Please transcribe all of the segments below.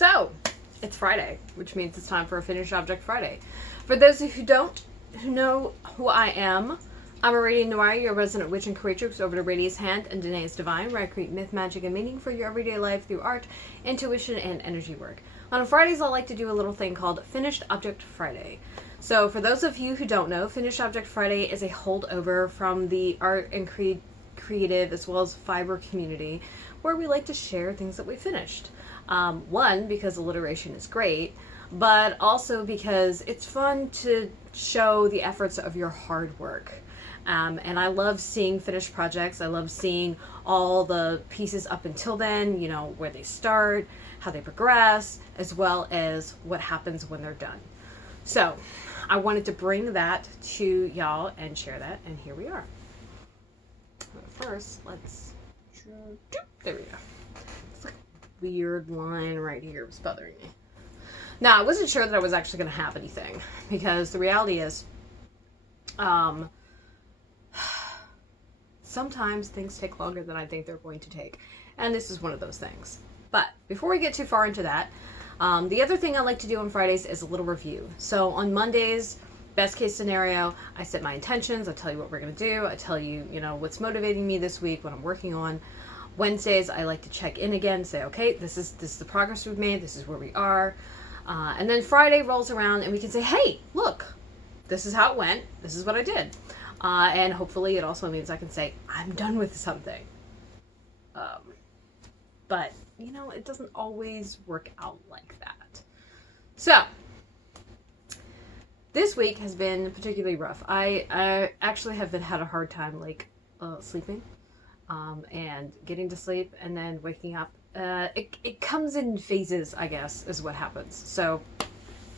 So, it's Friday, which means it's time for a Finished Object Friday. For those of you who know who I am, I'm Aradia Noir, your resident witch and creatrix over to Radia's Hand and Danae's Divine, where I create myth, magic, and meaning for your everyday life through art, intuition, and energy work. On Fridays, I like to do a little thing called Finished Object Friday. So, for those of you who don't know, Finished Object Friday is a holdover from the art and creative as well as fiber community, where we like to share things that we finished. One, because alliteration is great, but also because it's fun to show the efforts of your hard work. And I love seeing finished projects. I love seeing all the pieces up until then, you know, where they start, how they progress, as well as what happens when they're done. So I wanted to bring that to y'all and share that, and here we are. But first, let's... There we go. It's like a weird line right here. It's bothering me. Now, I wasn't sure that I was actually going to have anything, because the reality is, sometimes things take longer than I think they're going to take. And this is one of those things. But before we get too far into that, the other thing I like to do on Fridays is a little review. So on Mondays, best case scenario, I set my intentions. I tell you what we're going to do. I tell you, you know, what's motivating me this week, what I'm working on. Wednesdays, I like to check in again, say, okay, this is the progress we've made. This is where we are. And then Friday rolls around and we can say, hey, look, this is how it went. This is what I did. And hopefully it also means I can say, I'm done with something. But, you know, it doesn't always work out like that. So, this week has been particularly rough. I actually have had a hard time, like, sleeping. And getting to sleep and then waking up. It comes in phases, I guess, is what happens. So,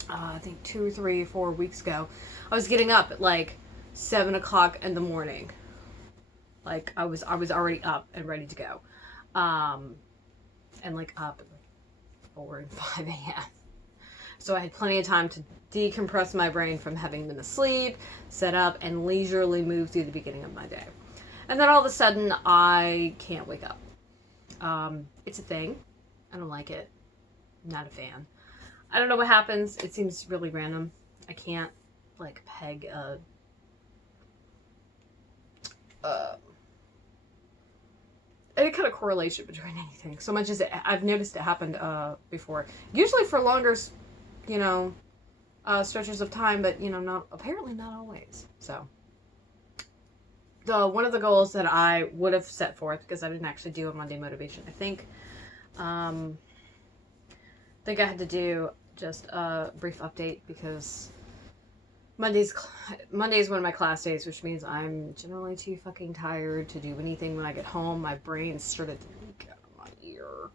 I think 2 or 3 or 4 weeks ago, I was getting up at like 7 o'clock in the morning. Like, I was already up and ready to go. And like up at like 4 and 5 a.m. So I had plenty of time to decompress my brain from having been asleep, set up, and leisurely move through the beginning of my day. And then all of a sudden, I can't wake up. It's a thing. I don't like it. I'm not a fan. I don't know what happens. It seems really random. I can't, like, peg any kind of correlation between anything. So much as I've noticed it happened before. Usually for longer, you know, stretches of time, but, you know, apparently not always. So... one of the goals that I would have set forth, because I didn't actually do a Monday motivation, I think I had to do just a brief update, because Monday is one of my class days, which means I'm generally too fucking tired to do anything when I get home. My brain started to leak out of my ear.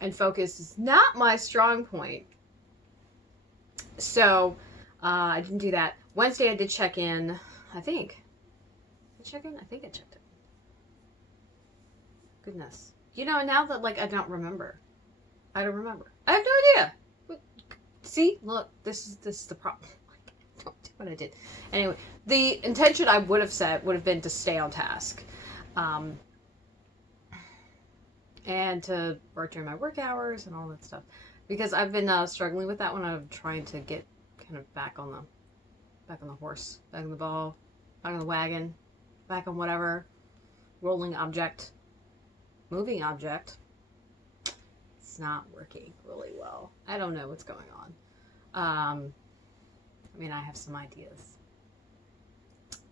And focus is not my strong point. So, I didn't do that. Wednesday I did check in, I think. Check in? I think I checked it. Goodness. You know, now that, like, I don't remember. I don't remember. I have no idea. But, see? Look, this is the problem. I don't do what I did. Anyway, the intention I would have set would have been to stay on task. And to work during my work hours and all that stuff. Because I've been struggling with that one. I'm trying to get kind of back on the horse, back on the ball, back on the wagon. Back on whatever, rolling object, moving object. It's not working really well. I don't know what's going on. I mean, I have some ideas.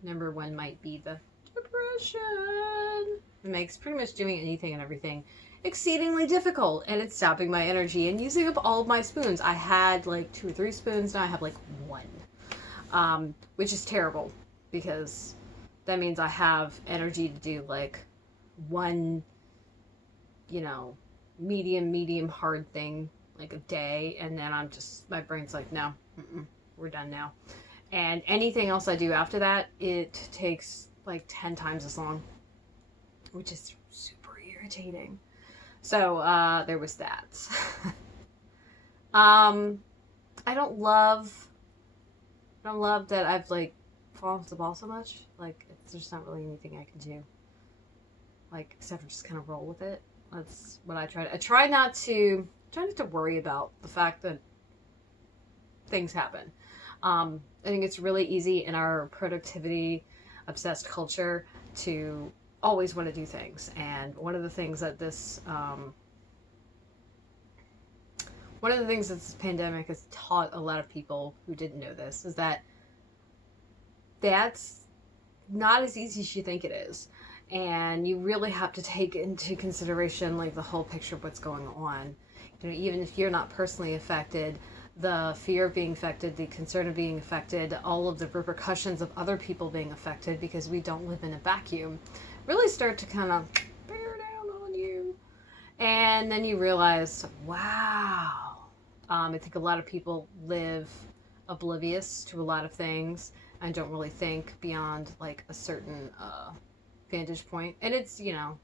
Number one might be the depression. It makes pretty much doing anything and everything exceedingly difficult, and it's sapping my energy and using up all of my spoons. I had like 2 or 3 spoons, now I have like 1. Which is terrible, because that means I have energy to do, like, one, you know, medium, hard thing, like, a day, and then my brain's like, no, we're done now. And anything else I do after that, it takes, like, 10 times as long, which is super irritating. So, there was that. I don't love that I've, like, fallen off the ball so much. Like, there's not really anything I can do, like, except for just kind of roll with it. That's what I try. I try not to try not to worry about the fact that things happen. I think it's really easy in our productivity obsessed culture to always want to do things. And one of the things that this pandemic has taught a lot of people who didn't know this is that that's not as easy as you think it is. And you really have to take into consideration like the whole picture of what's going on. You know, even if you're not personally affected, the fear of being affected, the concern of being affected, all of the repercussions of other people being affected, because we don't live in a vacuum, really start to kind of bear down on you. And then you realize, wow. I think a lot of people live oblivious to a lot of things and don't really think beyond like a certain vantage point. And it's, you know,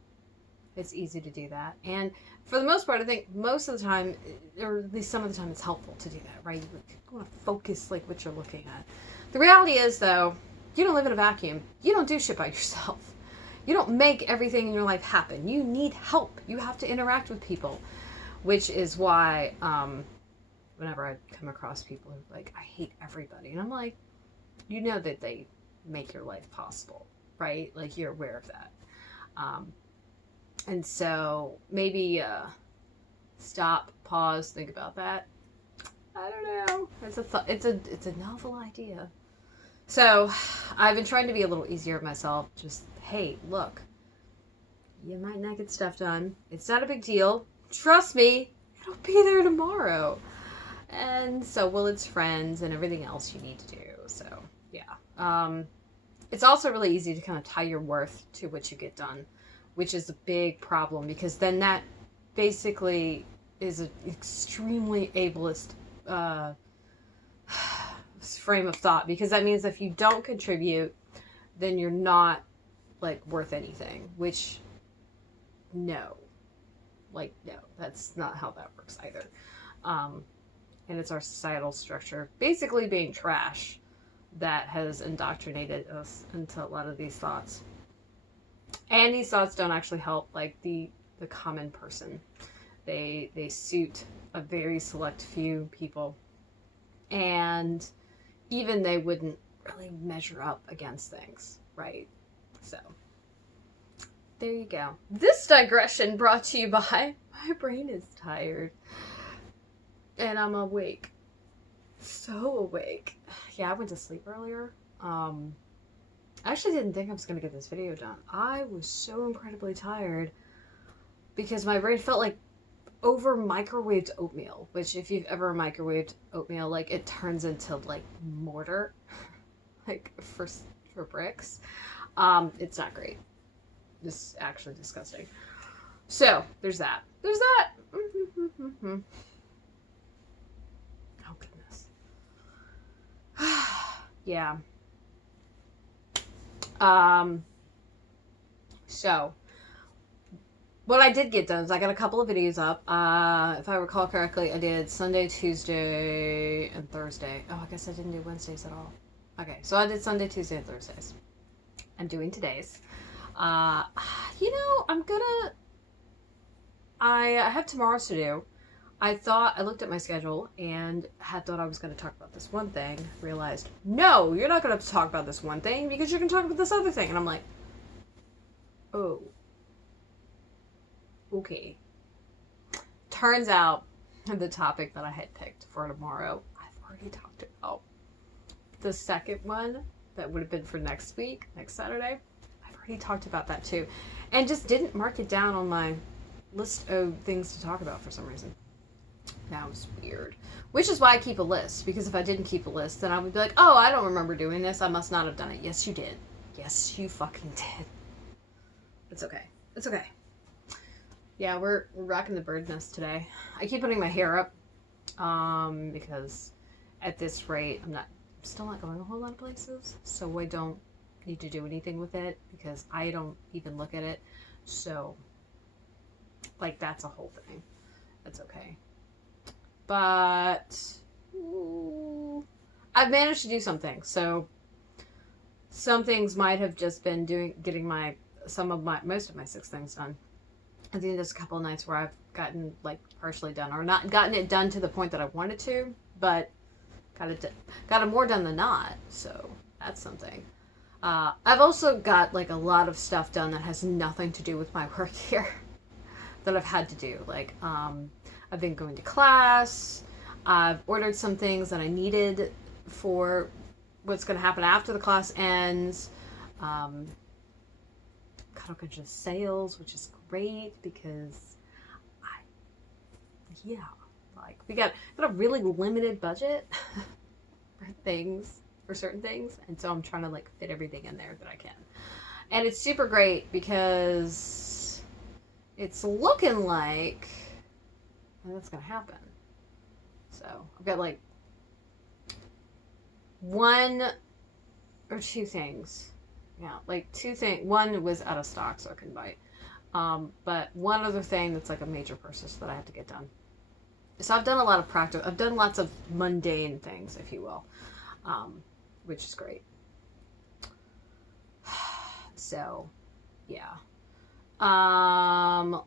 it's easy to do that. And for the most part, I think most of the time, or at least some of the time, it's helpful to do that, right? You want to focus like what you're looking at. The reality is, though, you don't live in a vacuum. You don't do shit by yourself. You don't make everything in your life happen. You need help. You have to interact with people, which is why whenever I come across people who are like, I hate everybody, and I'm like, you know that they make your life possible, right? Like, you're aware of that. And so maybe stop, pause, think about that. I don't know. It's a novel idea. So I've been trying to be a little easier on myself. Just, hey, look, you might not get stuff done. It's not a big deal. Trust me, it'll be there tomorrow. And so will its friends and everything else you need to do. So yeah. It's also really easy to kind of tie your worth to what you get done, which is a big problem, because then that basically is an extremely ableist frame of thought, because that means if you don't contribute, then you're not like worth anything, which no, that's not how that works either. And it's our societal structure basically being trash that has indoctrinated us into a lot of these thoughts. And these thoughts don't actually help like the common person. They suit a very select few people, and even they wouldn't really measure up against things, right? So there you go. This digression brought to you by my brain is tired and I'm awake. So awake. Yeah, I went to sleep earlier. I actually didn't think I was going to get this video done. I was so incredibly tired because my brain felt like over microwaved oatmeal, which if you've ever microwaved oatmeal, like it turns into like mortar, like for bricks. It's not great. It's actually disgusting. So there's that. There's that. Oh goodness. Yeah. So what I did get done is I got a couple of videos up. If I recall correctly, I did Sunday, Tuesday, and Thursday. Oh, I guess I didn't do Wednesdays at all. Okay, so I did Sunday, Tuesday, and Thursdays. I'm doing today's. You know, I have tomorrow's to do. I looked at my schedule and had thought I was going to talk about this one thing. Realized, no, you're not going to talk about this one thing because you're going to talk about this other thing. And I'm like, oh, okay. Turns out the topic that I had picked for tomorrow, I've already talked about. The second one that would have been for next week, next Saturday, I've already talked about that too. And just didn't mark it down on my list of things to talk about for some reason. That was weird. Which is why I keep a list, because if I didn't keep a list, then I would be like, oh, I don't remember doing this. I must not have done it. Yes, you did. Yes, you fucking did. It's okay. It's okay. Yeah, we're rocking the bird nest today. I keep putting my hair up, because at this rate, I'm still not going a whole lot of places, so I don't need to do anything with it, because I don't even look at it. So, like, that's a whole thing. That's okay. But I've managed to do something. So some things might have just been getting most of my 6 things done. I think there's a couple of nights where I've gotten like partially done, or not gotten it done to the point that I wanted to, but got it more done than not. So that's something. I've also got like a lot of stuff done that has nothing to do with my work here that I've had to do. Like I've been going to class. I've ordered some things that I needed for what's going to happen after the class ends. Got a bunch of sales, which is great because like we got a really limited budget for certain things, and so I'm trying to like fit everything in there that I can. And it's super great because it's looking like that's gonna happen. So I've got like one or two things. Yeah, like two things. One was out of stock, so I couldn't buy it. But one other thing that's like a major purchase that I have to get done. So I've done a lot of practice. I've done lots of mundane things, if you will, which is great. So, yeah.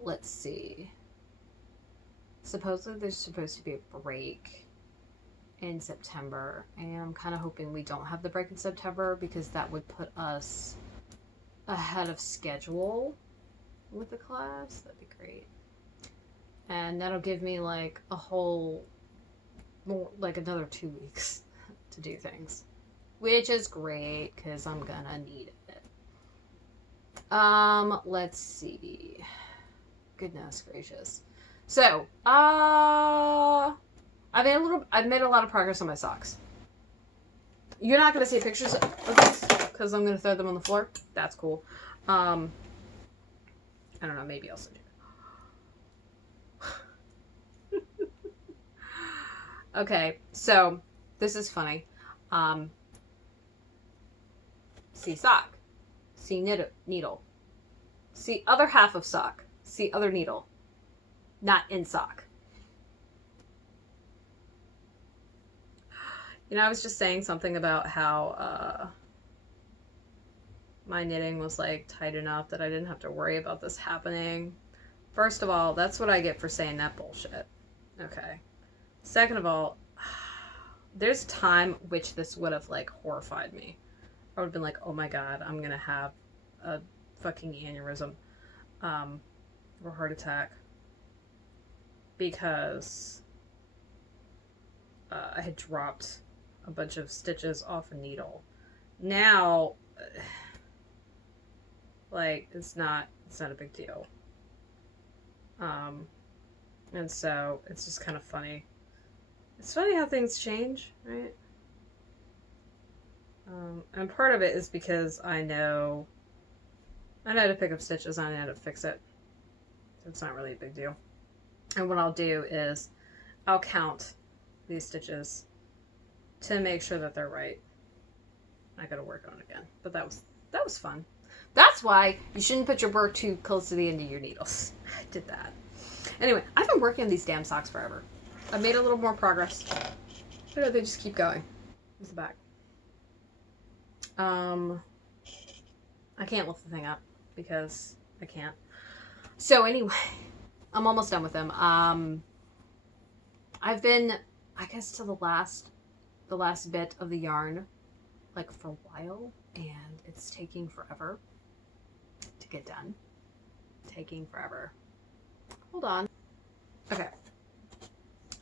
Let's see. Supposedly there's supposed to be a break in September, and I'm kind of hoping we don't have the break in September because that would put us ahead of schedule with the class. That'd be great. And that'll give me like a whole like another 2 weeks to do things, which is great because I'm gonna need it. Let's see. Goodness gracious. So, I've made a lot of progress on my socks. You're not gonna see pictures of these because I'm gonna throw them on the floor. That's cool. I don't know. Maybe I'll send you. Okay, so this is funny. See sock, see needle, see other half of sock, see other needle, not in sock. You know, I was just saying something about how my knitting was like tight enough that I didn't have to worry about this happening. First of all, that's what I get for saying that bullshit. Okay. Second of all, there's a time which this would have like horrified me. I would have been like, oh my god, I'm gonna have a fucking aneurysm or heart attack because I had dropped a bunch of stitches off a needle. Now, like, it's not a big deal. And so it's just kind of funny. It's funny how things change, right? And part of it is because I know how to pick up stitches, I know how to fix it. So it's not really a big deal. And what I'll do is I'll count these stitches to make sure that they're right. I gotta work on it again. But that was fun. That's why you shouldn't put your work too close to the end of your needles. I did that. Anyway, I've been working on these damn socks forever. I've made a little more progress. You know, they just keep going. Here's the back. I can't lift the thing up because I can't. So anyway, I'm almost done with them. I've been, I guess, to the last bit of the yarn, like for a while, and it's taking forever to get done. Taking forever. Hold on. Okay.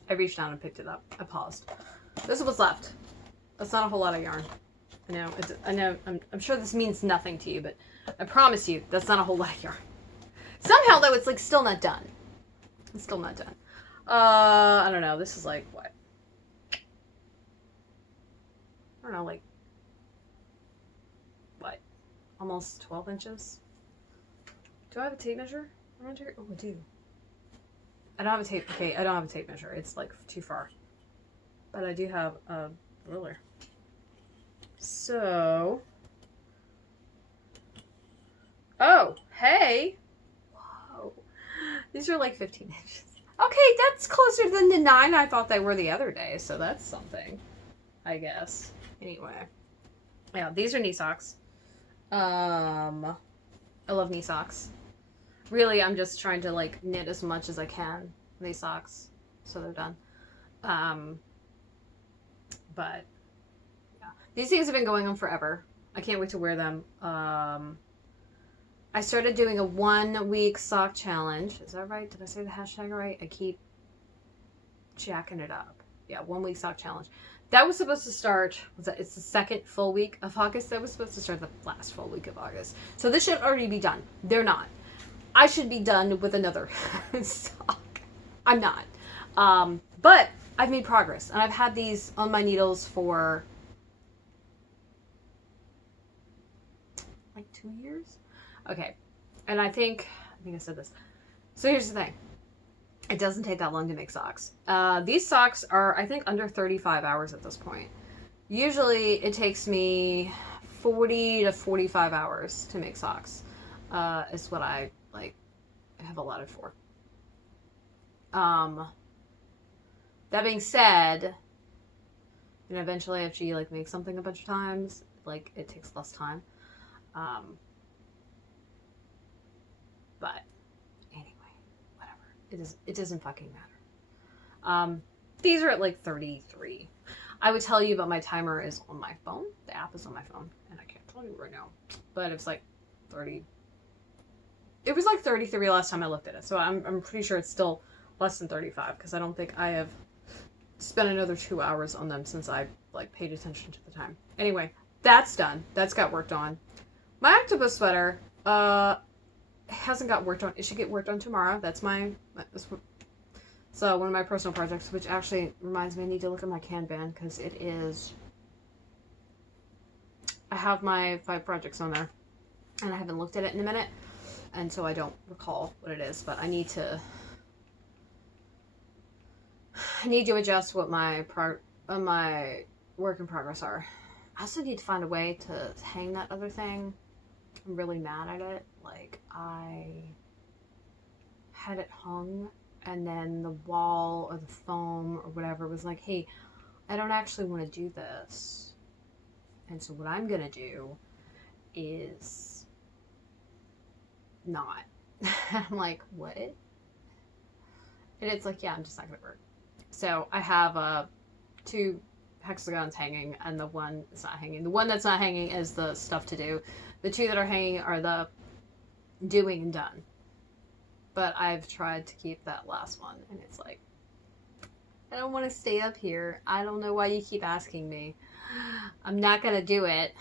I reached down and picked it up. I paused. This is what's left. That's not a whole lot of yarn. I know. I'm sure this means nothing to you, but I promise you, that's not a whole lot of yarn. Somehow, though, it's like still not done. It's still not done. I don't know. This is like what? I don't know, like what? Almost 12 inches. Do I have a tape measure? Oh, I do. I don't have a tape. Okay, I don't have a tape measure. It's like too far. But I do have a ruler. So. Oh, hey. Whoa. These are like 15 inches. Okay, that's closer than the 9 I thought they were the other day. So that's something, I guess. Anyway. Yeah, these are knee socks. I love knee socks. Really, I'm just trying to like knit as much as I can these socks so they're done. But yeah, these things have been going on forever. I can't wait to wear them. I started doing a 1 week sock challenge. Is that right? Did I say the hashtag right? I keep jacking it up. Yeah, 1 week sock challenge. That was supposed to start, it's the second full week of August. That was supposed to start the last full week of August. So this should already be done. They're not. I should be done with another sock. I'm not. But I've made progress. And I've had these on my needles for like 2 years. Okay. And I think I said this. So here's the thing. It doesn't take that long to make socks. These socks are, I think, under 35 hours at this point. Usually it takes me 40 to 45 hours to make socks. Is what I have allotted for. That being said, and eventually after you like make something a bunch of times, like it takes less time. But anyway, whatever. It doesn't fucking matter. These are at like 33. I would tell you, but my timer is on my phone. The app is on my phone, and I can't tell you right now. But it's like 30. It was like 33 last time I looked at it, so I'm pretty sure it's still less than 35 because I don't think I have spent another 2 hours on them since I like paid attention to the time. Anyway, that's done. That's got worked on. My octopus sweater hasn't got worked on. It should get worked on tomorrow. That's so one of my personal projects, which actually reminds me I need to look at my Kanban because it is. I have my 5 projects on there, and I haven't looked at it in a minute, and so I don't recall what it is. But I need to adjust what my work in progress are. I also need to find a way to hang that other thing. I'm really mad at it. Like, I had it hung, and then the wall or the foam or whatever was like, hey, I don't actually want to do this. And so what I'm going to do is not. I'm like, what? And it's like, yeah, I'm just not going to work. So I have 2 hexagons hanging, and the one that's not hanging. The one that's not hanging is the stuff to do. The 2 that are hanging are the doing and done. But I've tried to keep that last one, and it's like, I don't want to stay up here. I don't know why you keep asking me. I'm not going to do it.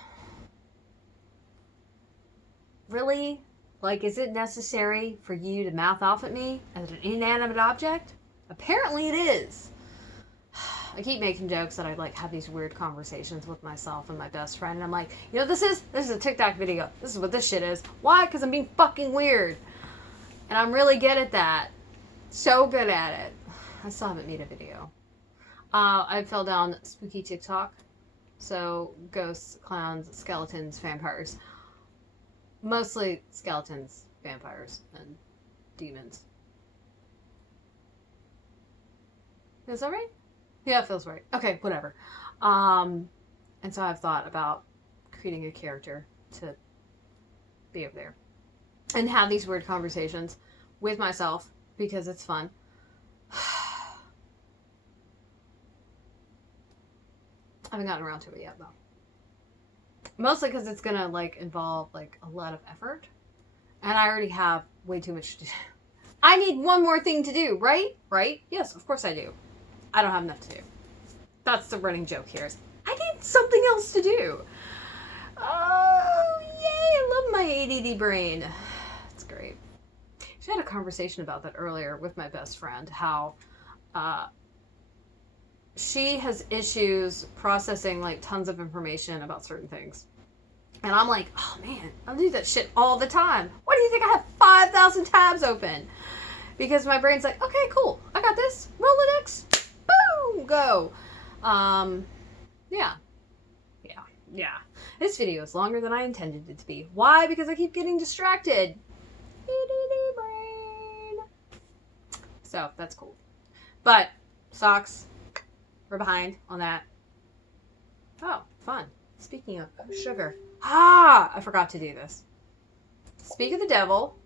Really? Like, is it necessary for you to mouth off at me as an inanimate object? Apparently it is. I keep making jokes that I like have these weird conversations with myself and my best friend, and I'm like, you know, this is a TikTok video. This is what this shit is. Why? Because I'm being fucking weird. And I'm really good at that. So good at it. I still haven't made a video. I fell down spooky TikTok. So ghosts, clowns, skeletons, vampires. Mostly skeletons, vampires, and demons. Is that right? Yeah, it feels right. Okay, whatever. And so I've thought about creating a character to be over there and have these weird conversations with myself because it's fun. I haven't gotten around to it yet, though. Mostly because it's gonna like involve like a lot of effort, and I already have way too much to do. I need one more thing to do, right? Right? Yes, of course I do. I don't have enough to do. That's the running joke here. I need something else to do. Oh, yay! I love my ADD brain. It's great. I had a conversation about that earlier with my best friend, how she has issues processing like tons of information about certain things. And I'm like, oh man, I do that shit all the time. Why do you think I have 5,000 tabs open? Because my brain's like, okay, cool. I got this. Rolodex. Boom. Go. Yeah. This video is longer than I intended it to be. Why? Because I keep getting distracted. Brain. So, that's cool. But, socks. We're behind on that. Oh, fun. Speaking of sugar. I forgot to do this. Speak of the devil.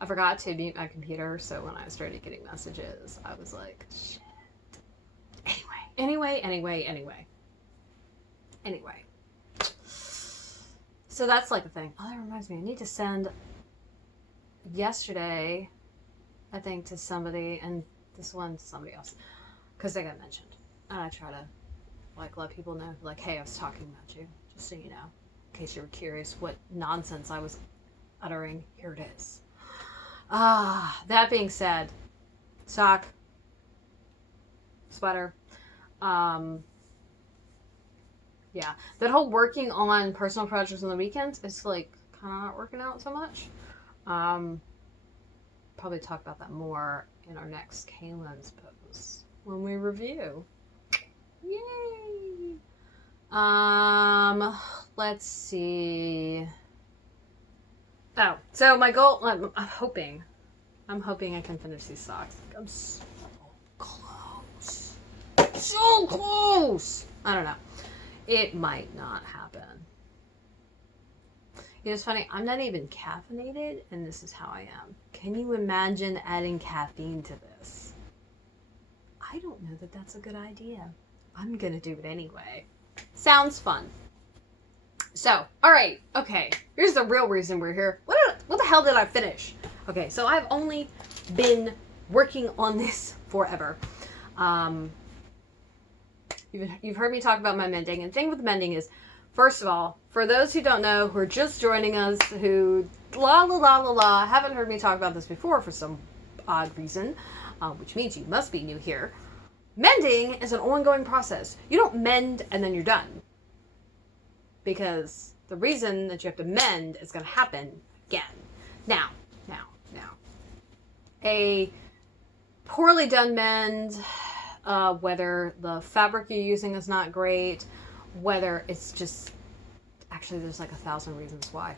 I forgot to mute my computer, so when I started getting messages, I was like, shit. Anyway. So that's like the thing. Oh, that reminds me, I need to send yesterday, I think, to somebody, and this one to somebody else, because they got mentioned. And I try to, like, let people know, like, hey, I was talking about you, just so you know, in case you were curious what nonsense I was uttering. Here it is. That being said, sock, sweater, yeah, that whole working on personal projects on the weekends is like kind of not working out so much. Probably talk about that more in our next Kaylin's post when we review. Yay! Let's see. Oh, so my goal, I'm hoping I can finish these socks. I'm so close. So close! I don't know. It might not happen. You know, it's funny, I'm not even caffeinated, and this is how I am. Can you imagine adding caffeine to this? I don't know that that's a good idea. I'm gonna do it anyway. Sounds fun. So, alright, okay. Here's the real reason we're here. What the hell did I finish? Okay, so I've only been working on this forever. You've heard me talk about my mending, and the thing with mending is, first of all, for those who don't know, who are just joining us, who haven't heard me talk about this before for some odd reason, which means you must be new here. Mending is an ongoing process. You don't mend and then you're done. Because the reason that you have to mend is going to happen again. Now. A poorly done mend, whether the fabric you're using is not great, whether it's just, actually there's like 1,000 reasons why.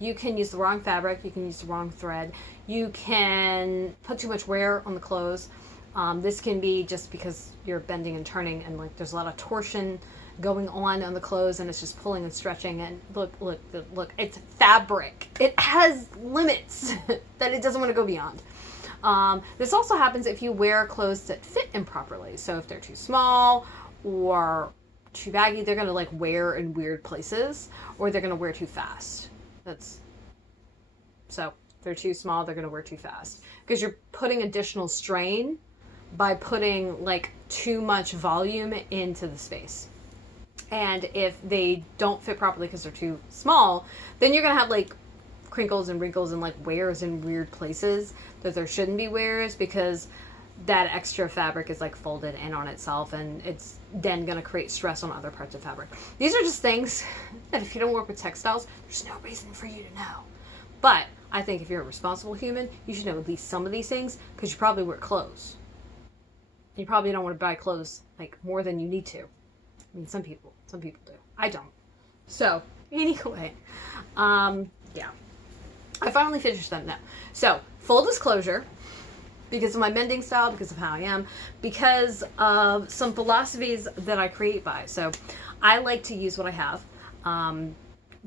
You can use the wrong fabric, you can use the wrong thread, you can put too much wear on the clothes. This can be just because you're bending and turning, and like there's a lot of torsion going on the clothes, and it's just pulling and stretching, and look, it's fabric. It has limits that it doesn't want to go beyond. This also happens if you wear clothes that fit improperly. So if they're too small or too baggy, they're going to like wear in weird places, or they're going to wear too fast. So if they're too small, they're going to wear too fast, because you're putting additional strain by putting like too much volume into the space. And if they don't fit properly because they're too small, then you're going to have like crinkles and wrinkles and like wears in weird places that there shouldn't be wears, because that extra fabric is like folded in on itself, and it's then going to create stress on other parts of fabric. These are just things that if you don't work with textiles, there's no reason for you to know. But I think if you're a responsible human, you should know at least some of these things, because you probably wear clothes. You probably don't want to buy clothes like more than you need to. I mean, some people do. I don't. So anyway, yeah. I finally finished them now. So, full disclosure, because of my mending style, because of how I am, because of some philosophies that I create by. So, I like to use what I have.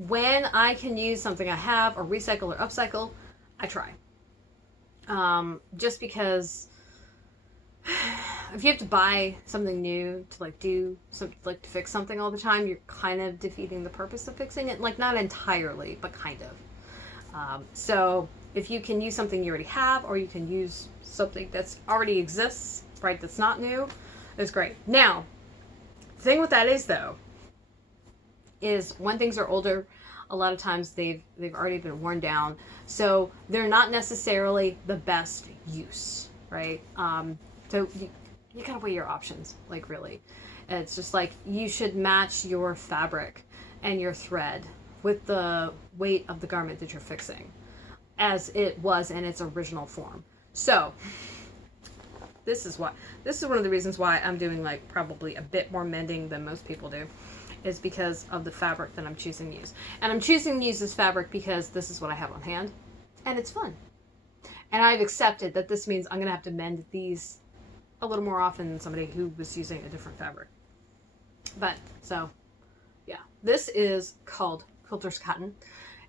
When I can use something I have, or recycle or upcycle, I try. Just because if you have to buy something new to like do some, like to fix something all the time, you're kind of defeating the purpose of fixing it. Like, not entirely, but kind of. So if you can use something you already have, or you can use something that's already exists, right, that's not new, it's great. Now, the thing with that is, though, is when things are older, a lot of times they've already been worn down, so they're not necessarily the best use, right? So you gotta weigh your options, like, really. And it's just like, you should match your fabric and your thread with the weight of the garment that you're fixing, as it was in its original form. So this is one of the reasons why I'm doing like probably a bit more mending than most people do, is because of the fabric that I'm choosing to use. And I'm choosing to use this fabric because this is what I have on hand, and it's fun. And I've accepted that this means I'm gonna have to mend these a little more often than somebody who was using a different fabric. But so yeah, this is called Quilter's Cotton.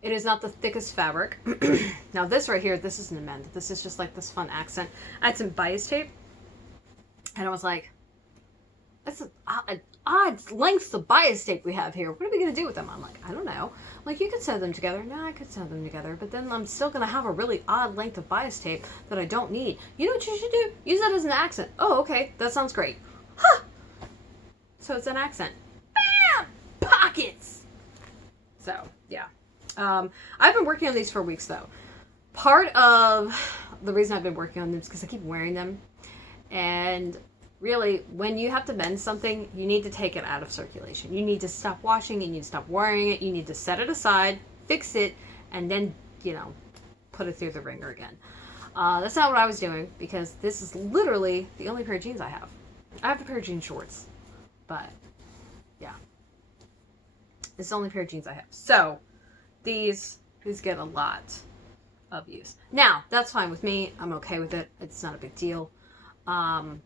It is not the thickest fabric. Now this right here, this isn't a mend. This is just like this fun accent. I had some bias tape, and I was like, that's an odd lengths of bias tape we have here. What are we going to do with them? I'm like, I don't know. Like, you could sew them together. No, I could sew them together. But then I'm still going to have a really odd length of bias tape that I don't need. You know what you should do? Use that as an accent. Oh, okay. That sounds great. Huh. So it's an accent. Bam! Pockets! So, yeah. I've been working on these for weeks, though. Part of the reason I've been working on them is because I keep wearing them. And really, when you have to mend something, you need to take it out of circulation. You need to stop washing, you need to stop wearing it, you need to set it aside, fix it, and then, you know, put it through the ringer again. That's not what I was doing, because this is literally the only pair of jeans I have. I have a pair of jean shorts, but, yeah. It's the only pair of jeans I have. So, these get a lot of use. Now, that's fine with me. I'm okay with it. It's not a big deal. Yeah,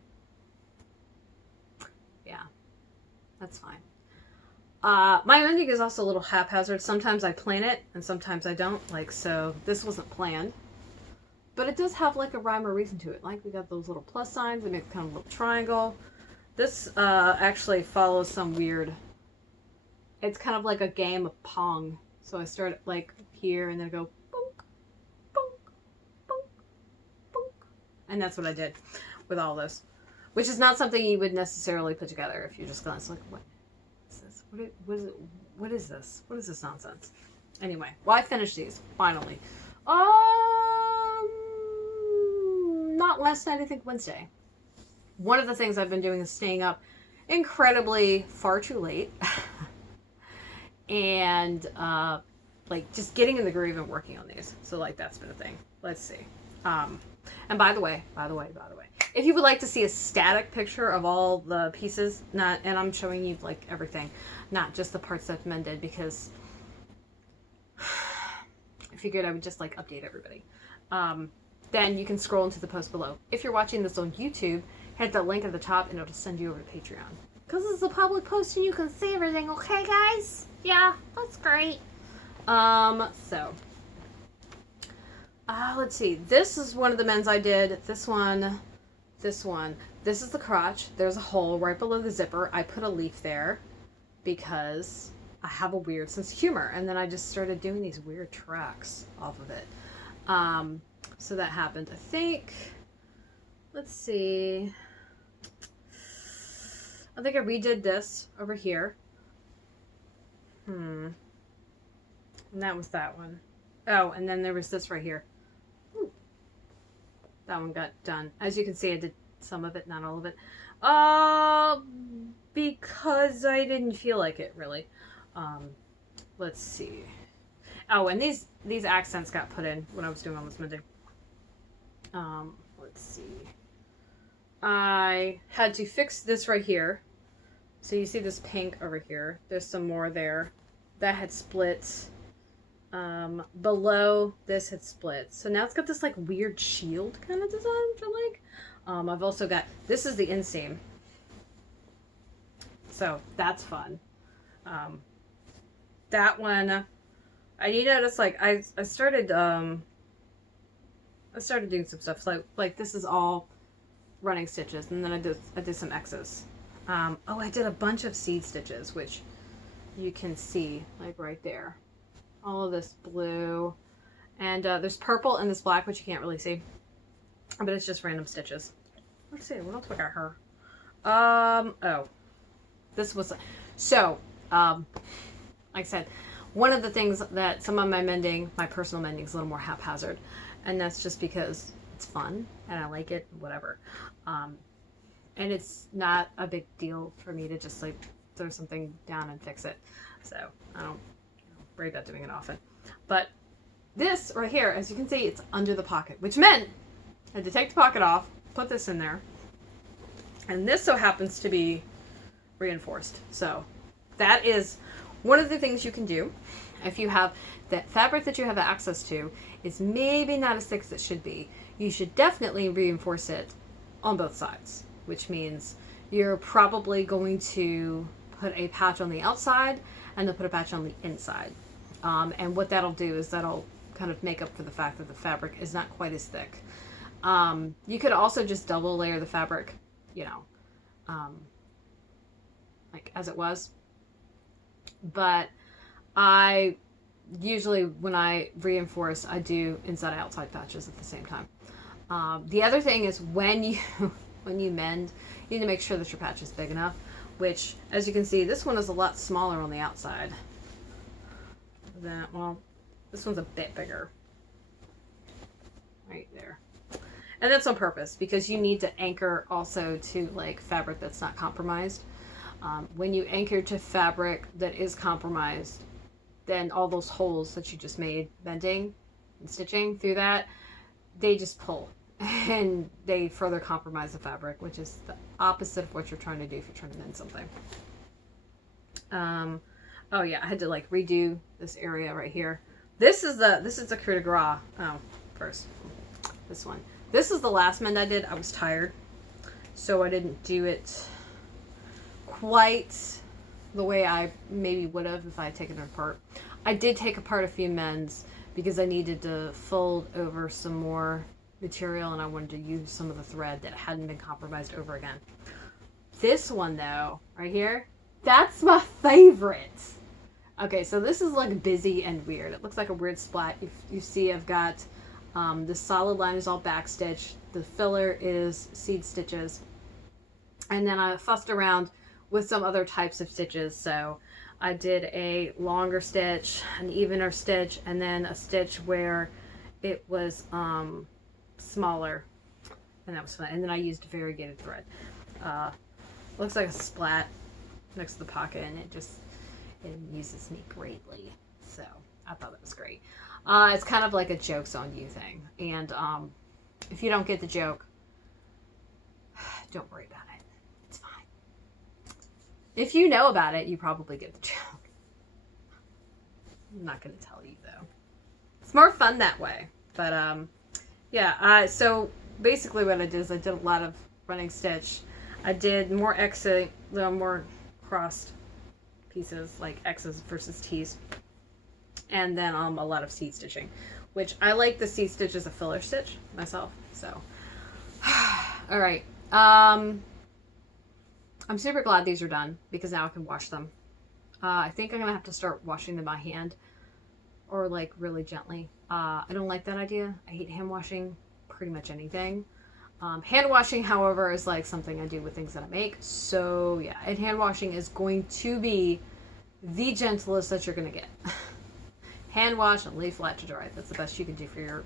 that's fine. My mending is also a little haphazard. Sometimes I plan it and sometimes I don't. Like, so this wasn't planned, but it does have like a rhyme or reason to it. Like, we got those little plus signs that make kind of a little triangle. This actually follows some weird, it's kind of like a game of Pong. So I start like here and then go bonk, bonk, bonk, bonk. And that's what I did with all this, which is not something you would necessarily put together if you just glance like, what is this? What is this? What is this nonsense? Anyway, well, I finished these finally. Not last night, I think Wednesday. One of the things I've been doing is staying up incredibly far too late. And like just getting in the groove and working on these. So like that's been a thing. Let's see. And by the way, if you would like to see a static picture of all the pieces, and I'm showing you like everything, not just the parts that mended, because I figured I would just like update everybody. Then you can scroll into the post below. If you're watching this on YouTube, hit the link at the top and it'll send you over to Patreon. Because it's a public post and you can see everything, okay guys? Yeah, that's great. Let's see. This is one of the mends I did. This one. This is the crotch. There's a hole right below the zipper. I put a leaf there because I have a weird sense of humor. And then I just started doing these weird tracks off of it. So that happened. I think, let's see. I think I redid this over here. And that was that one. Oh, and then there was this right here. Ooh. That one got done. As you can see, I did some of it, not all of it. Because I didn't feel like it, really. Let's see. Oh, and these accents got put in when I was doing all this mending. Let's see. I had to fix this right here. So you see this pink over here. There's some more there. That had split. Below this had split. So now it's got this like weird shield kind of design, which I like. I've also got, this is the inseam. So that's fun. That one, you notice like I started doing some stuff. So like this is all running stitches, and then I did some X's. Oh, I did a bunch of seed stitches, which you can see like right there. All of this blue, and there's purple and this black, which you can't really see, but it's just random stitches. Let's see, what else we got her? Oh, this was, so, like I said, one of the things that some of my mending, my personal mending, is a little more haphazard, and that's just because it's fun, and I like it, whatever. And it's not a big deal for me to just like throw something down and fix it. So I don't worry about doing it often. But this right here, as you can see, it's under the pocket, which meant I had to take the pocket off, put this in there, and this so happens to be reinforced. So that is one of the things you can do if you have that fabric that you have access to is maybe not as thick as it should be. You should definitely reinforce it on both sides, which means you're probably going to put a patch on the outside and then put a patch on the inside. And what that'll do is that'll kind of make up for the fact that the fabric is not quite as thick. You could also just double layer the fabric, you know, like as it was. But I usually, when I reinforce, I do inside and outside patches at the same time. The other thing is when you when you mend, you need to make sure that your patch is big enough, which, as you can see, this one is a lot smaller on the outside. Well, this one's a bit bigger. Right there. And that's on purpose, because you need to anchor also to like fabric that's not compromised. When you anchor to fabric that is compromised, then all those holes that you just made mending and stitching through that, they just pull and they further compromise the fabric, which is the opposite of what you're trying to do if you're trying to mend something. Oh yeah, I had to like redo this area right here. This is the coup de grace. Oh, first, this one. This is the last mend I did. I was tired, so I didn't do it quite the way I maybe would have if I had taken it apart. I did take apart a few mends because I needed to fold over some more material and I wanted to use some of the thread that hadn't been compromised over again. This one though, right here, that's my favorite. Okay, so this is like busy and weird. It looks like a weird splat. If you see, I've got the solid line is all backstitch. The filler is seed stitches. And then I fussed around with some other types of stitches. So I did a longer stitch, an evener stitch, and then a stitch where it was smaller. And that was fun. And then I used variegated thread. Looks like a splat next to the pocket, and it amuses me greatly. So I thought that was great. It's kind of like a joke's on you thing. And if you don't get the joke, don't worry about it. It's fine. If you know about it, you probably get the joke. I'm not going to tell you, though. It's more fun that way. But, yeah. So basically what I did is I did a lot of running stitch. I did more Xing, more crossed pieces, like X's versus T's. And then a lot of seed stitching, which I like the seed stitch as a filler stitch myself. So, all right. I'm super glad these are done because now I can wash them. I think I'm gonna have to start washing them by hand or like really gently. I don't like that idea. I hate hand washing pretty much anything. Hand washing, however, is like something I do with things that I make. So yeah, and hand washing is going to be the gentlest that you're gonna get. Hand wash and lay flat to dry. That's the best you can do for your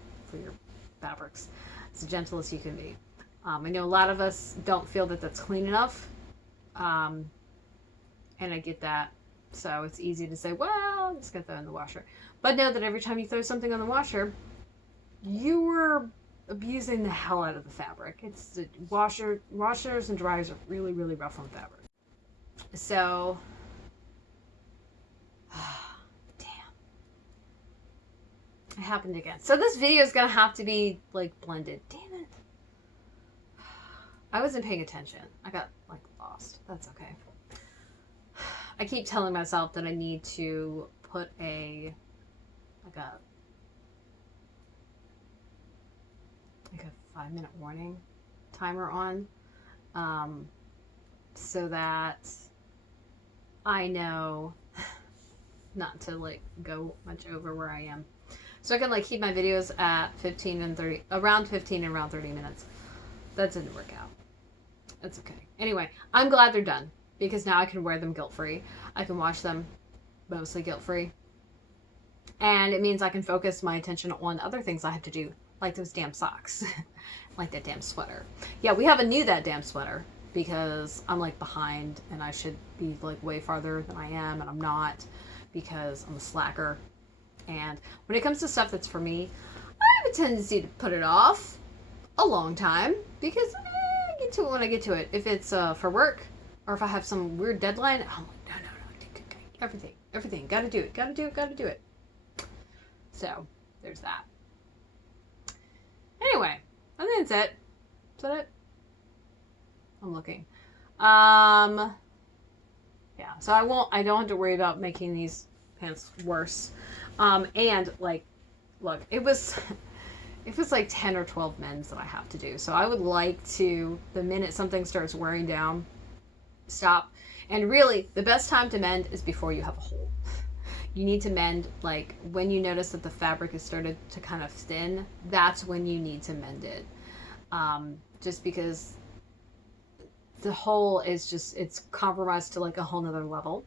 fabrics. It's the gentlest you can be. I know a lot of us don't feel that that's clean enough, and I get that. So it's easy to say, well, I'm just gonna throw it in the washer. But know that every time you throw something in the washer, you were abusing the hell out of the fabric. It's the washers and dryers are really, really rough on fabric. So. It happened again. So this video is gonna have to be like blended. Damn it. I wasn't paying attention. I got like lost. That's okay. I keep telling myself that I need to put a 5-minute warning timer on, so that I know not to like go much over where I am. So I can like keep my videos at around 15 and around 30 minutes. That didn't work out. That's okay. Anyway, I'm glad they're done because now I can wear them guilt-free. I can wash them mostly guilt-free. And it means I can focus my attention on other things I have to do, like those damn socks, like that damn sweater. Yeah, we haven't new that damn sweater because I'm like behind and I should be like way farther than I am, and I'm not because I'm a slacker. And when it comes to stuff that's for me, I have a tendency to put it off a long time because I get to it when I get to it. If it's for work or if I have some weird deadline, I'm like, no, everything, gotta do it. So there's that. Anyway, I think that's it. Is that it? I'm looking. Yeah, so I don't have to worry about making these pants worse. And like, look, it was like 10 or 12 mends that I have to do. So I would like to, the minute something starts wearing down, stop. And really, the best time to mend is before you have a hole. You need to mend, like, when you notice that the fabric has started to kind of thin, that's when you need to mend it. Just because the hole is just, it's compromised to like a whole nother level.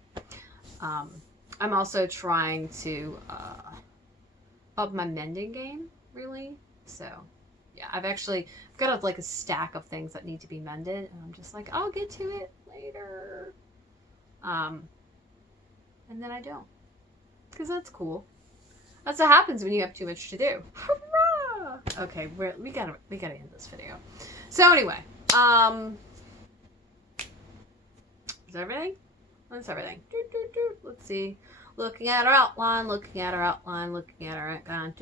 I'm also trying to up my mending game, really. So yeah, I've got like a stack of things that need to be mended, and I'm just like, I'll get to it later. And then I don't, because that's cool. That's what happens when you have too much to do. Hurrah! Okay, we gotta end this video. So anyway, is everything? That's everything. Let's see. Looking at our outline, looking at our outline, looking at our outline.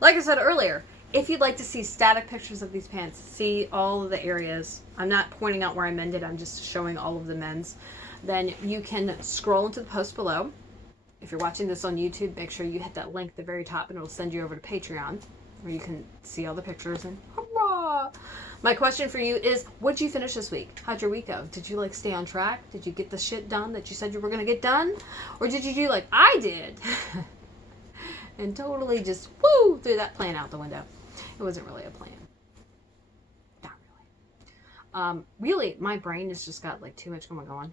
Like I said earlier, if you'd like to see static pictures of these pants, see all of the areas, I'm not pointing out where I mended, I'm just showing all of the mends, then you can scroll into the post below. If you're watching this on YouTube, make sure you hit that link at the very top and it'll send you over to Patreon, where you can see all the pictures and hurrah! My question for you is, what'd you finish this week? How'd your week go? Did you like stay on track? Did you get the shit done that you said you were going to get done? Or did you do like I did? And totally just, woo, threw that plan out the window. It wasn't really a plan. Not really. Really, my brain has just got like too much going on.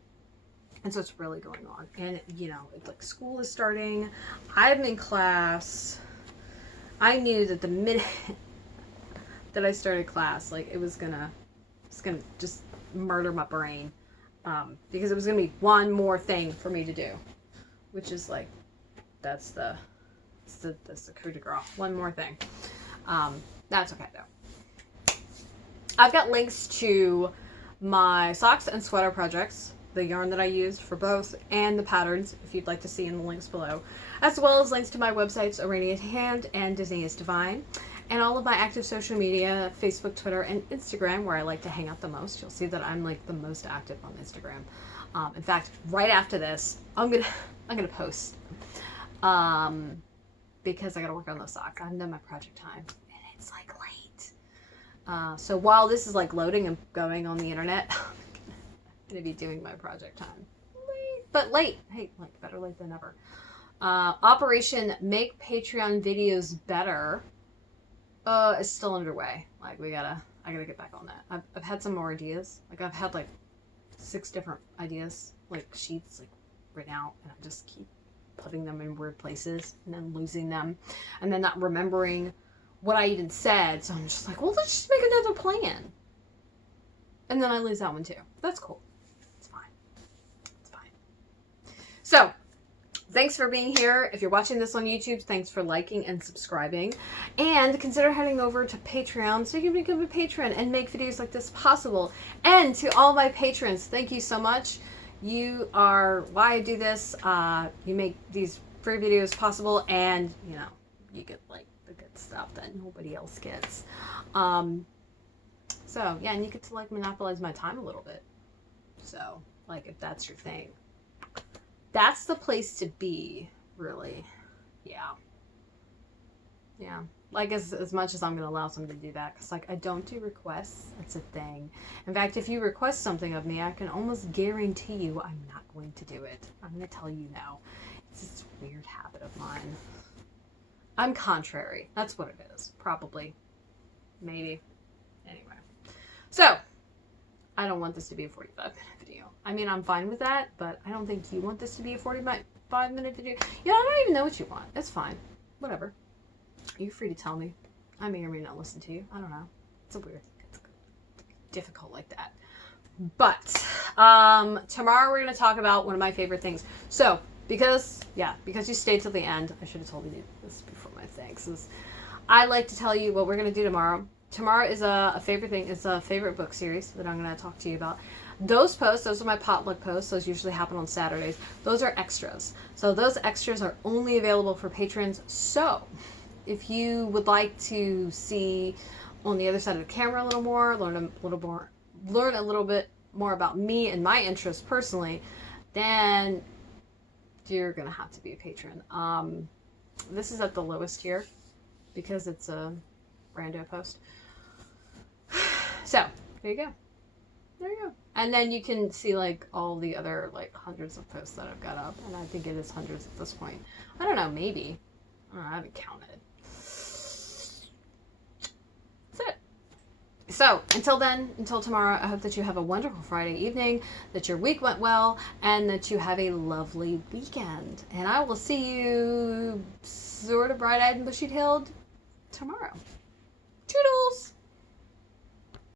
And so it's really going on. And, you know, it's like school is starting. I'm in class. I knew that the minute that I started class, like it was gonna just murder my brain. Because it was gonna be one more thing for me to do. Which is like, that's the coup de grace. One more thing. That's okay though. I've got links to my socks and sweater projects, the yarn that I used for both, and the patterns, if you'd like to see in the links below, as well as links to my websites, Aradia Hand and Disney is Divine, and all of my active social media, Facebook, Twitter, and Instagram, where I like to hang out the most. You'll see that I'm like the most active on Instagram. In fact, right after this, I'm gonna post, because I gotta work on those socks. I haven't done my project time, and it's like late. So while this is like loading and going on the internet, I'm gonna be doing my project time. Late. Hey, like better late than never. Operation Make Patreon Videos Better is still underway. Like I gotta get back on that. I've had some more ideas. Like I've had like 6 different ideas, like sheets, like written out, and I just keep putting them in weird places and then losing them and then not remembering what I even said. So I'm just like, well, let's just make another plan. And then I lose that one too. That's cool. It's fine. It's fine. So thanks for being here. If you're watching this on YouTube, thanks for liking and subscribing. And consider heading over to Patreon so you can become a patron and make videos like this possible. And to all my patrons, thank you so much. You are why I do this. You make these free videos possible, and you know, you get like the good stuff that nobody else gets. So yeah, and you get to like monopolize my time a little bit. So like, if that's your thing, that's the place to be, really. Yeah. Like as much as I'm going to allow somebody to do that, because like I don't do requests. That's a thing. In fact, if you request something of me, I can almost guarantee you I'm not going to do it. I'm going to tell you now. It's this weird habit of mine. I'm contrary. That's what it is. Probably. Maybe. Anyway. So, I don't want this to be a 45-minute video. I mean, I'm fine with that, but I don't think you want this to be a 45-minute video. Yeah, I don't even know what you want. It's fine. Whatever. You're free to tell me. I may or may not listen to you. I don't know. It's difficult like that. But tomorrow we're going to talk about one of my favorite things. So, because you stayed till the end, I should have told you this before my thanks. I like to tell you what we're going to do tomorrow. Tomorrow is a favorite thing. It's a favorite book series that I'm going to talk to you about. Those posts, those are my potluck posts. Those usually happen on Saturdays. Those are extras. So those extras are only available for patrons. So if you would like to see on the other side of the camera a little more, learn a little bit more about me and my interests personally, then you're gonna have to be a patron. This is at the lowest tier because it's a rando post. So there you go. There you go. And then you can see like all the other like hundreds of posts that I've got up, and I think it is hundreds at this point. I don't know, maybe. I haven't counted. That's it. So until then, until tomorrow, I hope that you have a wonderful Friday evening, that your week went well, and that you have a lovely weekend. And I will see you sort of bright-eyed and bushy-tailed tomorrow. Toodles!